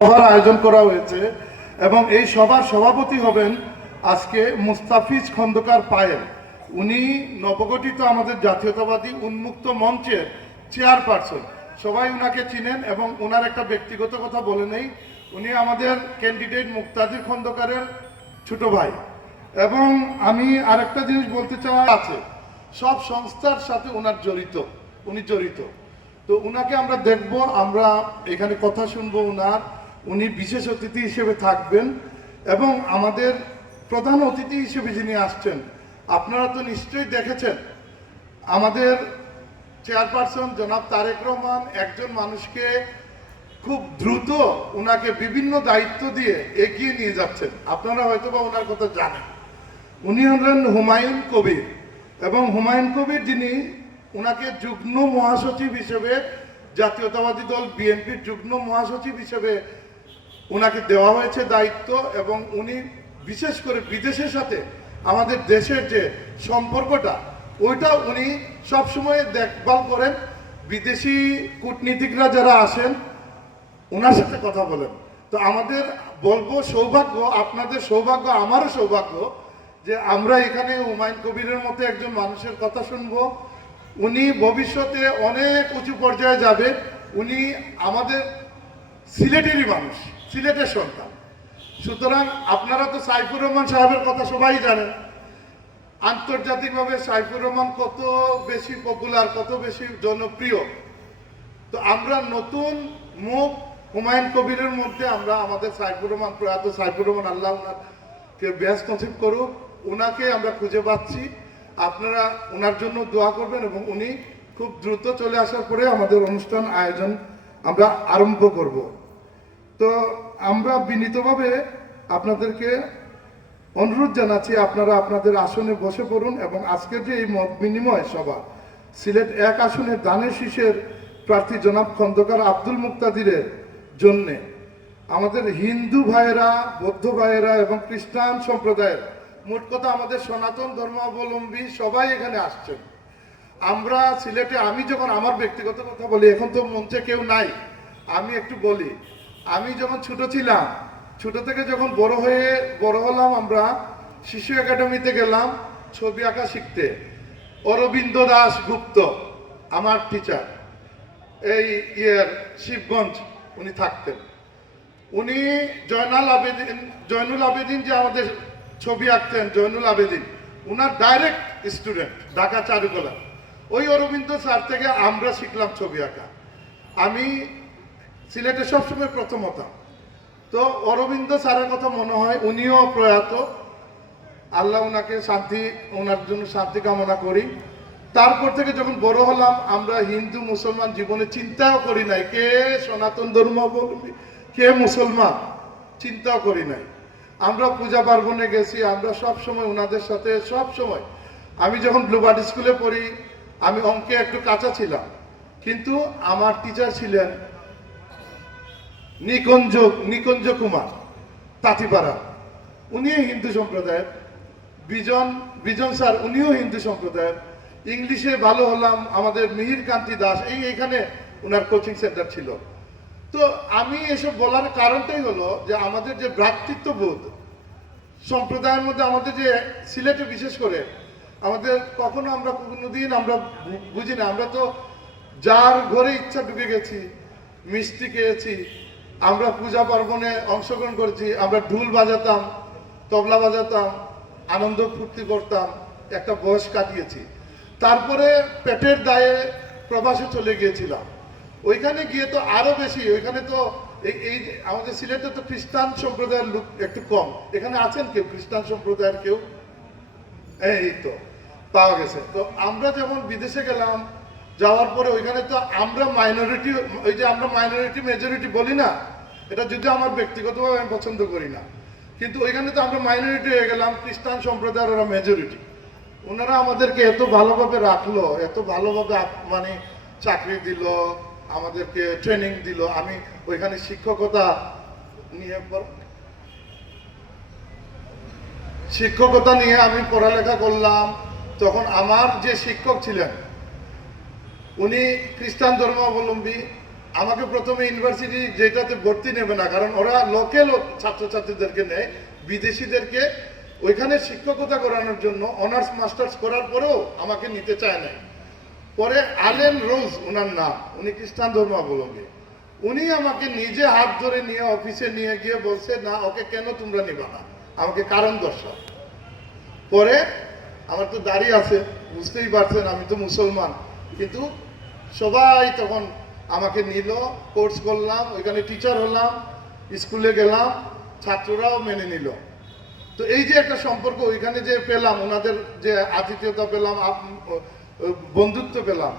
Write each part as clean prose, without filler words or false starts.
সভার আয়োজন করা হয়েছে এবং এই সভার সভাপতি হবেন আজকে মুস্তাফিজ খন্দকার পায়েল। উনি নবগঠিত আমাদের জাতীয়তাবাদী উন্মুক্ত মঞ্চের চেয়ারপারসন। সবাই উনাকে চিনেন এবং ওনার একটা ব্যক্তিগত কথা বলে নেই, উনি আমাদের ক্যান্ডিডেট মুক্তাদির খন্দকারের ছোট ভাই। এবং আমি আরেকটা জিনিস বলতে চাই, আছে সব সংস্থার সাথে উনি জড়িত। তো উনাকে আমরা দেখব, আমরা এখানে কথা শুনবো উনি বিশেষ অতিথি হিসেবে থাকবেন। এবং আমাদের প্রধান অতিথি হিসেবে যিনি আসছেন, আপনারা তো নিশ্চয়ই দেখেছেন, আমাদের চেয়ারপারসন জনাব তারেক রহমান একজন মানুষকে খুব দ্রুত উনাকে বিভিন্ন দায়িত্ব দিয়ে এগিয়ে নিয়ে যাচ্ছেন। আপনারা হয়তো বা ওনার কথা জানেন। উনি হলেন হুমায়ুন কবির, এবং হুমায়ুন কবির যিনি উনাকে যুগ্ম মহাসচিব হিসেবে, জাতীয়তাবাদী দল বিএনপির যুগ্ম মহাসচিব হিসেবে উনাকে দেওয়া হয়েছে দায়িত্ব। এবং উনি বিশেষ করে বিদেশের সাথে আমাদের দেশের যে সম্পর্কটা, ওইটা উনি সবসময় দেখভাল করেন। বিদেশি কূটনীতিকরা যারা আসেন ওনার সাথে কথা বলেন। তো আমাদের বলবো সৌভাগ্য, আপনাদের সৌভাগ্য, আমারও সৌভাগ্য যে আমরা এখানে হুমায়ুন কবিরের মতো একজন মানুষের কথা শুনবো। উনি ভবিষ্যতে অনেক উঁচু পর্যায়ে যাবে। উনি আমাদের সিলেটেরই মানুষ, সিলেটের সন্তান। সুতরাং আপনারা তো সাইফুর রহমান সাহেবের কথা সবাই জানেন। আন্তর্জাতিকভাবে সাইফুর রহমান কত বেশি পপুলার, কত বেশি জনপ্রিয়। তো আমরা নতুন মুখ হুমায়ুন কবিরের মধ্যে আমরা আমাদের সাইফুর রহমান, প্রয়াত সাইফুর রহমান, আল্লাহ ওনাকে বেস্ট নসিব করুক, ওনাকে আমরা খুঁজে পাচ্ছি। আপনারা ওনার জন্য দোয়া করবেন এবং উনি খুব দ্রুত চলে আসার পরে আমাদের অনুষ্ঠান আয়োজন আমরা আরম্ভ করব। তো আমরা বিনীতভাবে আপনাদেরকে অনুরোধ জানাচ্ছি, আপনারা আপনাদের আসনে বসে পড়ুন। এবং আজকের যে এই মত বিনিময় সভা, সিলেট 1 আসনের দানের শীষের প্রার্থী জনাব খন্দকার আব্দুল মুক্তাদিরের জন্যে আমাদের হিন্দু ভাইয়েরা, বৌদ্ধ ভাইয়েরা এবং খ্রিস্টান সম্প্রদায়ের, মোট কথা আমাদের সনাতন ধর্মাবলম্বী সবাই এখানে আসছেন। আমরা সিলেটে, আমি যখন আমার ব্যক্তিগত কথা বলি, এখন তো মঞ্চে কেউ নাই, আমি একটু বলি। আমি যখন ছোট ছিলাম, ছোট থেকে যখন বড় হলাম, আমরা শিশু একাডেমিতে গেলাম ছবি আঁকা শিখতে। অরবিন্দ দাস গুপ্ত আমার টিচার, এই শিবগঞ্জ উনি থাকতেন। উনি জয়নুল আবেদিন যে আমাদের ছবি আঁকতেন, জয়নুল আবেদিন উনার ডাইরেক্ট স্টুডেন্ট, ঢাকা চারুকলা। ওই অরবিন্দ স্যার থেকে আমরা শিখলাম ছবি আঁকা। আমি সিলেটে সবসময় প্রথম হতাম। তো অরবিন্দ স্যারের কথা মনে হয়, উনিও প্রয়াত, আল্লাহ ওনাকে শান্তি, ওনার জন্য শান্তি কামনা করি। তারপর থেকে যখন বড় হলাম, আমরা হিন্দু মুসলমান জীবনে চিন্তাও করি নাই কে সনাতন ধর্মাবলম্বী, কে মুসলমান, চিন্তাও করি নাই। আমরা পূজা পার্বণে গেছি, আমরা সব সময় ওনাদের সাথে, সব সময়। আমি যখন ব্লুবার্ড স্কুলে পড়ি, আমি অঙ্কে একটু কাঁচা ছিলাম, কিন্তু আমার টিচার ছিলেন নিকুঞ্জ কুমার তাঁতিপাড়া, উনি হিন্দু সম্প্রদায়ের। বিজন স্যার, উনিও হিন্দু সম্প্রদায়ের। ইংলিশে ভালো হলাম আমাদের মিহির কান্তি দাস, এইখানে ওনার কোচিং সেন্টার ছিল। তো আমি এসব বলার কারণটাই হলো যে আমাদের যে ভ্রাতৃত্ববোধ সম্প্রদায়ের মধ্যে, আমাদের যে সিলেটে বিশেষ করে আমাদের, কখনো আমরা কোনোদিন আমরা বুঝি না। আমরা তো যার ঘরে ইচ্ছা ঢুকে গেছি, মিষ্টি খেয়েছি, আমরা পূজা পার্বণে অংশগ্রহণ করেছি, আমরা ঢুল বাজাতাম, তবলা বাজাতাম, আনন্দ ফুর্তি করতাম, একটা বয়স কাটিয়েছি। তারপরে পেটের দায়ে প্রবাসে চলে গিয়েছিলাম। ওইখানে গিয়ে তো আরো বেশি, ওইখানে তো এই আমাদের সিলেটে তো খ্রিস্টান সম্প্রদায়ের লোক একটু কম। এখানে আছেন কেউ খ্রিস্টান সম্প্রদায়ের কেউ? এই তো পাওয়া গেছে। তো আমরা যেমন বিদেশে গেলাম, যাওয়ার পরে ওইখানে তো আমরা মাইনরিটি, ওই যে আমরা মাইনরিটি মেজরিটি বলি না, এটা যদি আমার ব্যক্তিগতভাবে আমি পছন্দ করি না, কিন্তু ওইখানে তো আমরা মাইনরিটি হয়ে গেলাম। খ্রিস্টান সম্প্রদায়ের ওরা মেজরিটি। ওনারা আমাদেরকে এত ভালোভাবে রাখলো, এত ভালোভাবে মানে চাকরি দিল, আমাদেরকে ট্রেনিং দিল। আমি ওইখানে শিক্ষকতা নিয়ে আমি পড়ালেখা করলাম। তখন আমার যে শিক্ষক ছিলেন, উনি খ্রিস্টান ধর্মাবলম্বী, আমাকে প্রথমে ইউনিভার্সিটি যেটাতে ভর্তি নেবে না, কারণ ওরা লোকাল ছাত্রছাত্রীদেরকে নেয়, বিদেশিদেরকে ওইখানে শিক্ষকতা করানোর জন্য অনার্স মাস্টার্স করার পরেও আমাকে নিতে চায় না। পরে আলেন রোজ ওনার নাম, উনি খ্রিস্টান ধর্মাবলম্বী, উনি আমাকে নিজে হাত ধরে নিয়ে অফিসে নিয়ে গিয়ে বলছে, না ওকে কেন তোমরা নিবা না, আমাকে কারণ দর্শাও। পরে আমার তো দাঁড়িয়ে আছে, বুঝতেই পারছেন আমি তো মুসলমান, কিন্তু সবাই তখন আমাকে নিল, কোর্স করলাম, ওইখানে টিচার হলাম, স্কুলে গেলাম, ছাত্ররাও মেনে নিল। তো এই যে একটা সম্পর্ক ওইখানে যে পেলাম, ওনাদের যে আতিথেয়তা পেলাম, বন্ধুত্ব পেলাম,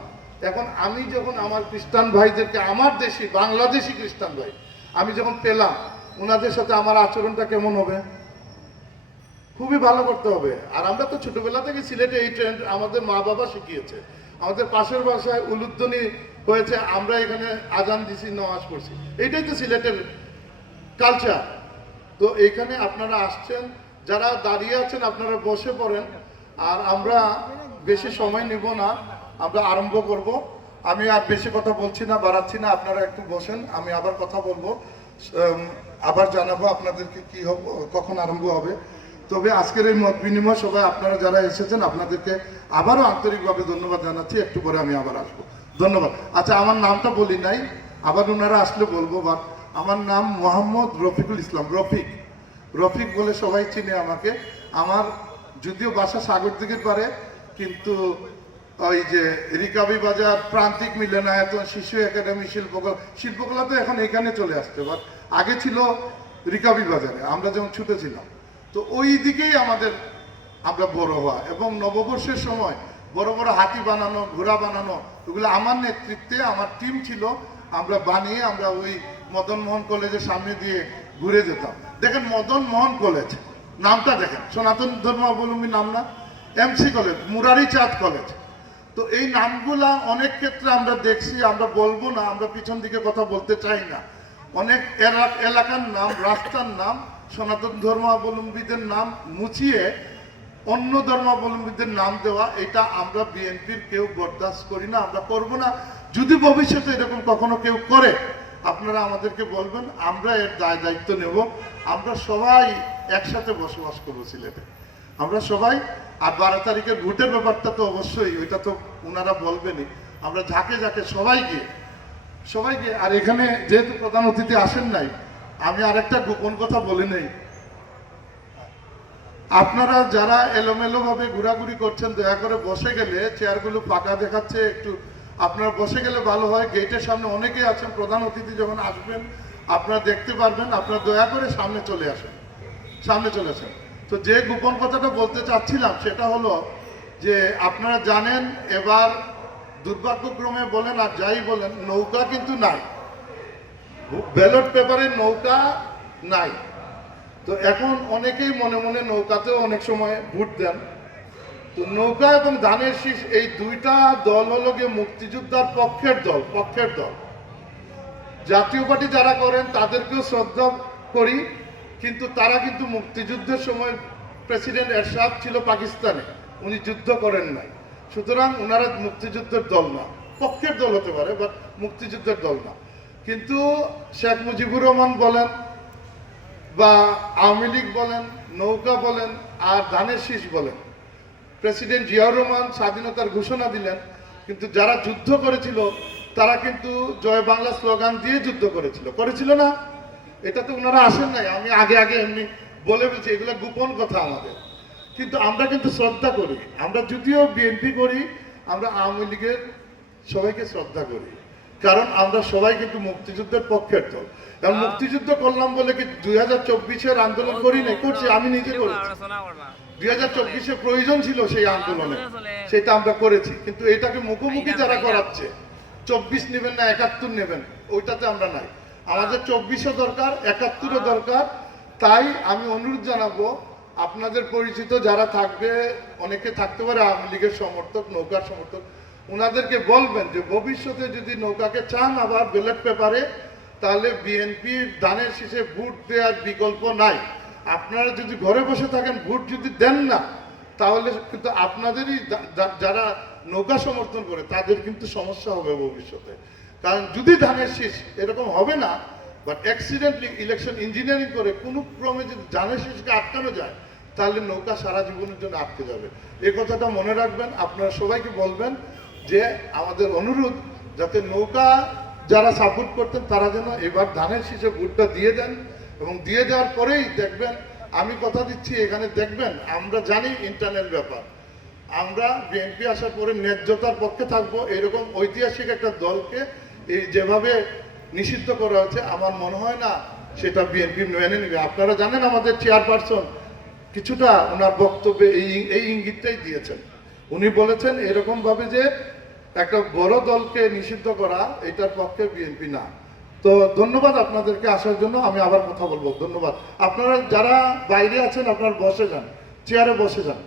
এখন আমি যখন আমার খ্রিস্টান ভাইদেরকে, আমার দেশি বাংলাদেশি খ্রিস্টান ভাই আমি যখন পেলাম, ওনাদের সাথে আমার আচরণটা কেমন হবে? খুবই ভালো করতে হবে। আর আমরা তো ছোটবেলা থেকে সিলেটে এই ট্রেন্ড আমাদের মা বাবা শিখিয়েছে, আমাদের পাশের বাসায় উলুধ্বনি হয়েছে, আমরা এখানে আজান দিছি, নামাজ পড়ছি, এইটাই তো সিলেটের কালচার। তো এখানে আপনারা আসছেন, যারা দাঁড়িয়ে আছেন আপনারা বসে পড়েন, আর আমরা বেশি সময় নিব না, আমরা আরম্ভ করব। আমি আর বেশি কথা বলছি না, বাড়াচ্ছি না, আপনারা একটু বসেন, আমি আবার কথা বলবো, আবার জানাবো আপনাদেরকে কি হবে, কখন আরম্ভ হবে। তবে আজকের এই মত বিনিময় সবাই আপনারা যারা এসেছেন আপনাদেরকে আবারও আন্তরিকভাবে ধন্যবাদ জানাচ্ছি। একটু পরে আমি আবার আসবো, ধন্যবাদ। আচ্ছা, আমার নামটা বলি নাই, আবার ওনারা আসলে বলবো। বাট আমার নাম মোহাম্মদ রফিকুল ইসলাম, রফিক, রফিক বলে সবাই চিনে আমাকে। আমার যদিও বাসা সাগরদিঘির পারে, কিন্তু ওই যে রিকাবি বাজার, প্রান্তিক মিলনায়তন, শিশু একাডেমি, শিল্পকলা তো এখন এখানে চলে আসছে, বাট আগে ছিল রিকাবি বাজারে, আমরা যখন ছুটে ছিলাম। তো ওই দিকেই আমরা বড় হওয়া, এবং নববর্ষের সময় বড় বড় হাতি বানানো, ঘোড়া বানানো, ওগুলো আমার নেতৃত্বে আমার টিম ছিল, আমরা বানিয়ে আমরা ওই মদন মোহন কলেজের সামনে দিয়ে ঘুরে যেতাম। দেখেন মদন মোহন কলেজ নামটা দেখেন, সনাতন ধর্মাবলম্বী নাম না? এমসি কলেজ, মুরারি চাঁদ কলেজ। তো এই নামগুলা অনেক ক্ষেত্রে আমরা দেখছি, আমরা বলবো না, আমরা পিছন দিকে কথা বলতে চাই না। অনেক এলাকার নাম, রাস্তার নাম সনাতন ধর্মাবলম্বীদের নাম মুছিয়ে অন্য ধর্মাবলম্বীদের নাম দেওয়া, এটা আমরা বিএনপির কেউ বরদাস্ত করি না, আমরা করব না। যদি ভবিষ্যতে এরকম কখনো কেউ করে আপনারা আমাদেরকে বলবেন, আমরা এর দায়িত্ব নেব। আমরা সবাই একসাথে বসবাস করবো সিলেটে, আমরা সবাই। আর 12 তারিখের ভোটের ব্যাপারটা তো অবশ্যই, ওইটা তো ওনারা বলবেনই, আমরা ঝাঁকে ঝাঁকে সবাই গিয়ে। আর এখানে যেহেতু প্রধান অতিথি আসেন নাই, আমি আরেকটা গোপন কথা বলে নেই। আপনারা যারা এলোমেলো ভাবে ঘোরাঘুরি করছেন, দয়া করে বসে গেলে, চেয়ারগুলো ফাঁকা দেখাচ্ছে, একটু আপনারা বসে গেলে ভালো হয়। গেটের সামনে অনেকেই আছেন, প্রধান অতিথি যখন আসবেন আপনারা দেখতে পারবেন, আপনারা দয়া করে সামনে চলে আসেন। তো যে গোপন কথাটা বলতে চাচ্ছিলাম সেটা হলো যে, আপনারা জানেন এবার দুর্ভাগ্যক্রমে বলেন আর যাই বলেন, নৌকা কিন্তু নাই, ব্যালট পেপারে নৌকা নাই। তো এখন অনেকেই মনে মনে নৌকাতেও অনেক সময় ভোট দেন। তো নৌকা এবং ধানের শীষ, এই দুইটা দল হলো গিয়ে মুক্তিযোদ্ধার পক্ষের দল। জাতীয় পার্টি যারা করেন তাদেরকেও শ্রদ্ধা করি, কিন্তু তারা কিন্তু মুক্তিযুদ্ধের সময় প্রেসিডেন্ট এরশাদ ছিল পাকিস্তানে, উনি যুদ্ধ করেন নাই, সুতরাং ওনারা মুক্তিযুদ্ধের দল না। পক্ষের দল হতে পারে, বাট মুক্তিযুদ্ধের দল না। কিন্তু শেখ মুজিবুর রহমান বলেন বা আওয়ামী লীগ বলেন, নৌকা বলেন আর ধানের শীষ বলেন, প্রেসিডেন্ট জিয়াউর রহমান স্বাধীনতার ঘোষণা দিলেন, কিন্তু যারা যুদ্ধ করেছিল তারা কিন্তু জয় বাংলা স্লোগান দিয়ে যুদ্ধ করেছিল না? এটা তো ওনারা আসেন নাই, আমি আগে এমনি বলে বলছি, এগুলো গোপন কথা আমাদের। কিন্তু আমরা কিন্তু শ্রদ্ধা করি, আমরা যদিও বিএনপি করি, আমরা আওয়ামী লীগের সবাইকে শ্রদ্ধা করি, কারণ আমরা সবাই কিন্তু মুক্তিযুদ্ধের পক্ষের দল। কারণ মুক্তিযুদ্ধ করলাম বলে কি 2024-এর আন্দোলন করি নাই? করছি, আমি নিজে করেছি। 2024-এ প্রয়োজন ছিল সেই আন্দোলনে, সেটা আমরা করেছি। কিন্তু এটাকে মুখোমুখি যারা করাচ্ছে, 24 নেবেন না 71 নেবেন, ওইটাতে আমরা নাই। আমাদের 24ও দরকার, 71ও দরকার। তাই আমি অনুরোধ জানাবো, আপনাদের পরিচিত যারা থাকবে, অনেকে থাকতে পারে আওয়ামী লীগের সমর্থক, নৌকার সমর্থক, ওনাদেরকে বলবেন যে ভবিষ্যতে যদি নৌকাকে চান আবার ব্যালট পেপারে, তাহলে বিএনপির ধানের শীষে ভোট দেওয়ার বিকল্প নাই। আপনারা যদি ঘরে বসে থাকেন, ভোট যদি দেন না, তাহলে কিন্তু আপনাদেরই, যারা নৌকা সমর্থন করে তাদের কিন্তু সমস্যা হবে ভবিষ্যতে। কারণ যদি ধানের শীষ এরকম হবে না, বাট অ্যাক্সিডেন্টলি ইলেকশন ইঞ্জিনিয়ারিং করে কোনো ক্রমে যদি ধানের শীষকে আটকানো যায়, তাহলে নৌকা সারা জীবনের জন্য আটকে যাবে। এই কথাটা মনে রাখবেন, আপনারা সবাইকে বলবেন যে আমাদের অনুরোধ যাতে নৌকা যারা সাপোর্ট করতেন তারা যেন এবার ধানের শীষে ভোটটা দিয়ে দেন, এবং দিয়ে দেওয়ার পরেই দেখবেন, আমি কথা দিচ্ছি এখানে দেখবেন, আমরা জানি ইন্টারনাল ব্যাপার, আমরা বিএনপি আসার পরে ন্যায্যতার পক্ষে থাকবো। এরকম ঐতিহাসিক একটা দলকে এই যেভাবে নিষিদ্ধ করা হয়েছে, আমার মনে হয় না সেটা বিএনপি মেনে নেবে। আপনারা জানেন আমাদের চেয়ারপারসন কিছুটা ওনার বক্তব্যে এই ইঙ্গিতটাই দিয়েছেন। উনি বলেছেন এরকম ভাবে যে একটা বড় দলকে নিষিদ্ধ করা এটার পক্ষে বিএনপি না। তো ধন্যবাদ আপনাদেরকে আসার জন্য, আমি আবার কথা বলবো। ধন্যবাদ। আপনারা যারা বাইরে আছেন আপনারা বসে যান, চেয়ারে বসে যান।